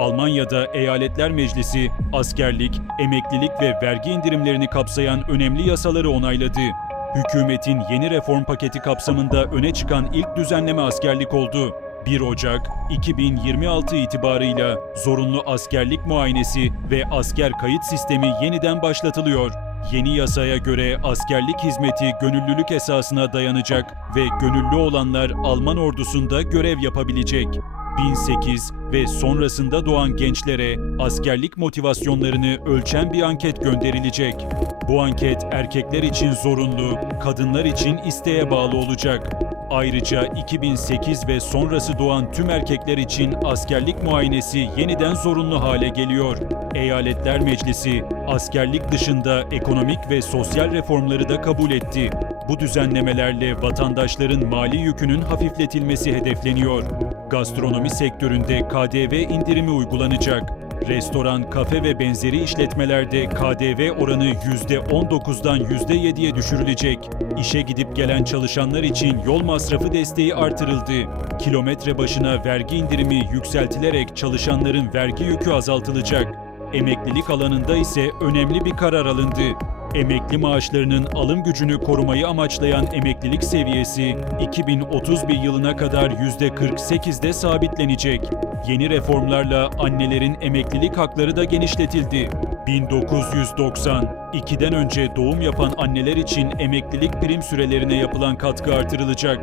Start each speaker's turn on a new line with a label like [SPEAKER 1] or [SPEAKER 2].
[SPEAKER 1] Almanya'da Eyaletler Meclisi askerlik, emeklilik ve vergi indirimlerini kapsayan önemli yasaları onayladı. Hükümetin yeni reform paketi kapsamında öne çıkan ilk düzenleme askerlik oldu. 1 Ocak 2026 itibarıyla zorunlu askerlik muayenesi ve asker kayıt sistemi yeniden başlatılıyor. Yeni yasaya göre askerlik hizmeti gönüllülük esasına dayanacak ve gönüllü olanlar Alman ordusunda görev yapabilecek. 1008 ve sonrasında doğan gençlere askerlik motivasyonlarını ölçen bir anket gönderilecek. Bu anket erkekler için zorunlu, kadınlar için isteğe bağlı olacak. Ayrıca 2008 ve sonrası doğan tüm erkekler için askerlik muayenesi yeniden zorunlu hale geliyor. Eyaletler Meclisi askerlik dışında ekonomik ve sosyal reformları da kabul etti. Bu düzenlemelerle vatandaşların mali yükünün hafifletilmesi hedefleniyor. Gastronomi sektöründe KDV indirimi uygulanacak. Restoran, kafe ve benzeri işletmelerde KDV oranı %19'dan %7'ye düşürülecek. İşe gidip gelen çalışanlar için yol masrafı desteği artırıldı. Kilometre başına vergi indirimi yükseltilerek çalışanların vergi yükü azaltılacak. Emeklilik alanında ise önemli bir karar alındı. Emekli maaşlarının alım gücünü korumayı amaçlayan emeklilik seviyesi 2031 yılına kadar %48'de sabitlenecek. Yeni reformlarla annelerin emeklilik hakları da genişletildi. 1992'den önce doğum yapan anneler için emeklilik prim sürelerine yapılan katkı artırılacak.